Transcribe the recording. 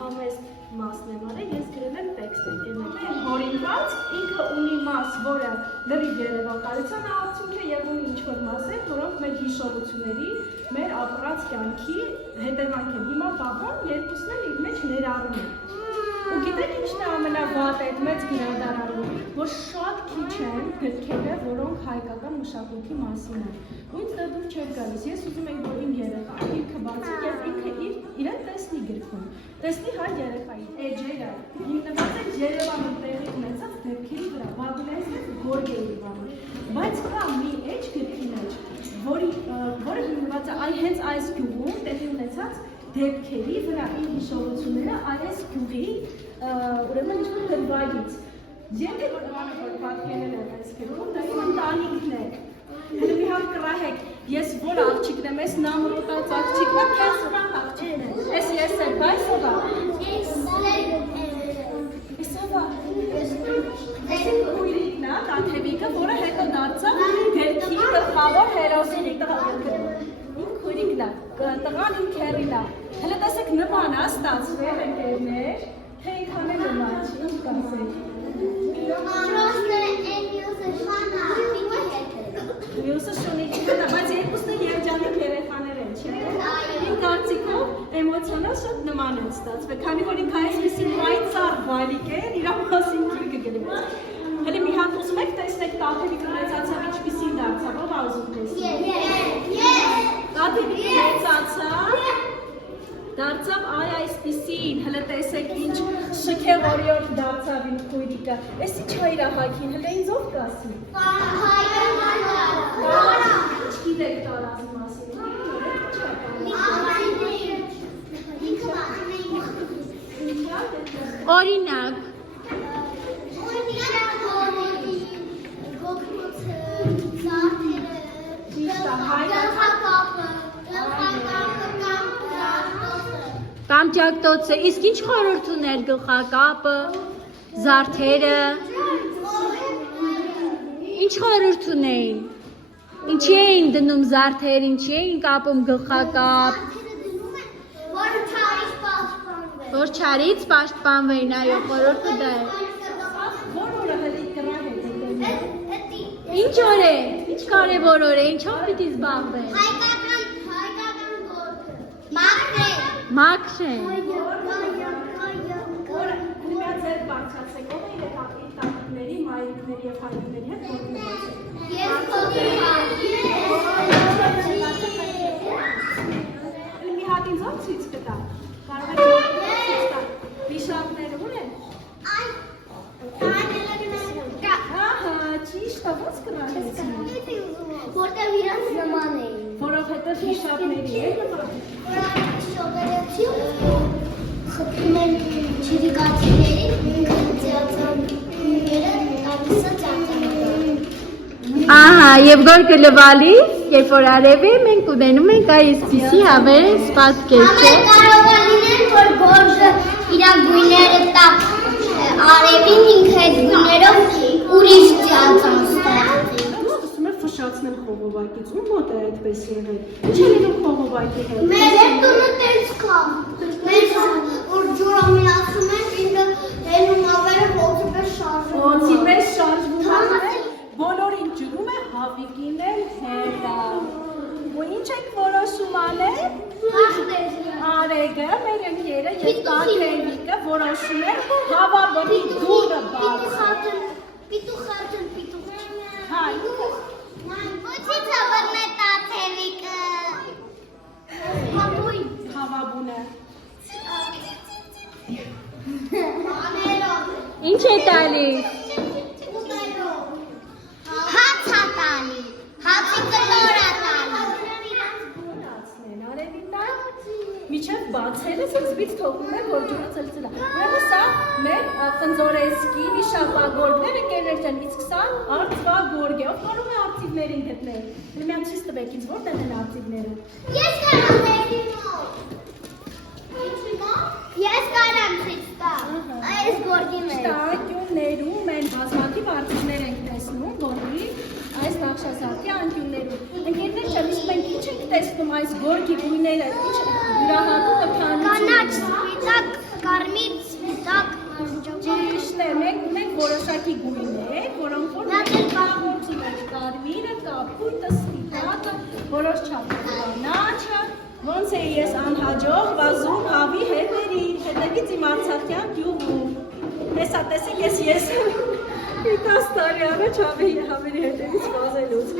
համեստ մասն եմ արել, ես գրել եմ տեքստը, հորինված, ինքը ունի մաս, որը լրիվ երևակայության արդյունք է և ունի ինչ-որ մասեր, որոնք մեր հիշողությունների, մեր ապրած կյանքի հետևանք են։ Հիմա բաբան երկուսն էլ իր մեջ ներառում են։ Ու գիտեք ինչն է ամենավատը այդ մեծ գրադարանում, որ շատ քիչ են գրքերը, որոնք հայկական մշակույթի մասին են։ Ու ինձ դա դուր չէր գալիս, ես ուզում եմ, որ իմ երեխան ինքը բացի և ինքը իրեն տեսնի գրքում, տեսնի հայ երեխայի էջերը, հիմնված են Երևանում տեղի ունեցած դեպքերի վրա, Բաբուլենսն Գորգեի վրա, բայց կա մի էջ գրքի մեջ, որը հիմնված է հենց այս գյուղում տեղի ունեցած դեպքերի վրա իր հիշողությունները այս գյուղի ուրեմն ինչ-որ դրվագից։ Եթե որ պատկերել եմ այս գրքում, դա իմ ընտանիքն է։ Հələ մի հատ կռահեք, ես որ աղջիկն եմ, ես նամրոտած աղջիկն եմ, քեզ վրան աղջիկն եմ։ Ես եմ, բայց ով է։ Ես ով է։ Ես իմ քույրիկն է, Տաթևիկը, որը հետո դարձավ գրքի գլխավոր հերոսին իմ քույրիկն է, տղան իմ քեռին է։ Հələ տեսեք նման է ստացվել ընկերներ, թե ինքան է նման չի, ինչ կասեք։ Մյուսը շունի չկտա, բայց երկուսն է երջանիկ երեխաներ են, չէ՞։ Իմ կարծիքով էմոցիոնալ շատ նման են ստացվել, քանի որ ինքը այսպիսի պայծառ բալիկ է, իր մասին գիրքը գրված։ Հələ մի հատ ուզում եք տեսնեք Տաթևիկը մեծացավ ինչպիսին դարձավ, ով ա ուզում տեսնել։ Տաթևիկը մեծացավ, դարձավ այ այսպիսին, հələ տեսեք ինչ շքեղ օրիորդ դարձավ իմ քույրիկը, ես ինչ հայր ահագին, հələ ինձ ով կասի։ Ինչ գիտեք տարազի մասին, օրինակ կամ ջակտոցը, իսկ ինչ խորհուրդ ուներ գլխակապը, զարդերը, ինչ խորհուրդ ունեին, ինչի էին դնում զարդեր, ինչի էին կապում գլխակապ, որ չարից պաշտպանվեին, այո, խորհուրդը դա է։ Ինչ օր է, ինչ կարևոր օր է, ինչով պիտի զբաղվեն։ Մաքրեն։ Մի հատ ձեր բարձրացեք, ով է իր տատիկների, մայրիկների և հայրիկների հետ գործում մի հատ ինձ ով ցույց կտա, կարող եք վիշապները ուր են։ Ճիշտ է, ոնց կնալեցին։ Որտեղ իրանց նման էին։ Որովհետև վիշապների է խփում են չիրիկացիներին, ձյացանները տալիսը ձյացանները։ Ահա, և գորգը լվալիս, երբ որ արև է, մենք ունենում ենք այսպիսի հավեր սպատկեր, չէ։ Ամեն կարող է լինել, որ գորգը իրա գույները տակ արևին, ինքը այդ գույներով ուրիշ ձյացան ստեղծի։ Ֆշացնել խողովակից, ու մոտ է այդպես եղել, ինչ է լինում խողովակի հետ։ Մեր հետ տունը տենց կա, մեր որ ջուրամին ասում ենք, ինքը հելում ավերը ոցի պես շարժվում։ Ոցի պես շարժվում է, բոլորին ջրում է, հավիկին էլ հետ է։ Ու ինչ եք որոշում անել։ Արեգը, մեր ընկերը և Տաթևիկը որոշում են հավաբնի դուրը բացել։ Պիտուխ։ Հա, Ոչի ծավռն է Տաթևիկը։ Հատույն։ հավաբուն է։ Ինչ է տալիս։ Հաց է տալի, հացի կլոր է տալի։ Արևի տան, միջև բացելը սկզբից թողնում է, որ ջուրը ծլծլ է։ Ուրեմն սա մեր խնձորեսկի վիշապագորգներ ընկերներ են, իսկ սա արծվագորգ է, ով կարող է արծիվներին գտնել։ Մի հատ ցույց տվեք ինձ, որտեղ են արծիվները։ Ես կարամ դեպի մոտ։ Ես կարամ ցույց տալ։ Այս գորգի մեջ։ Անկյուններում են բազմաթիվ արծիվներ ենք տեսնում, գորգի այս նախշազարդի անկյուններում։ Ընկերներ չեմ, իսկ մենք ինչ ենք տեսնում այս գորգի գույները, ինչ յուրահատուկ է թանություն։ Կանաչ, սպիտակ, կարմիր, սպիտակ, Ճիշտ է, մենք ունենք որոշակի գույներ, որոնք որ մենք կարողացում ենք կարմիրը, կապույտը, սպիտակը, որոշ չափով կանաչը, ոնց է ես անհաջող վազում հավի հետևից իմ արցախյան գյուղում։ Հեսա տեսեք ես 10 տարի առաջ հավերի հետևից վազելուց։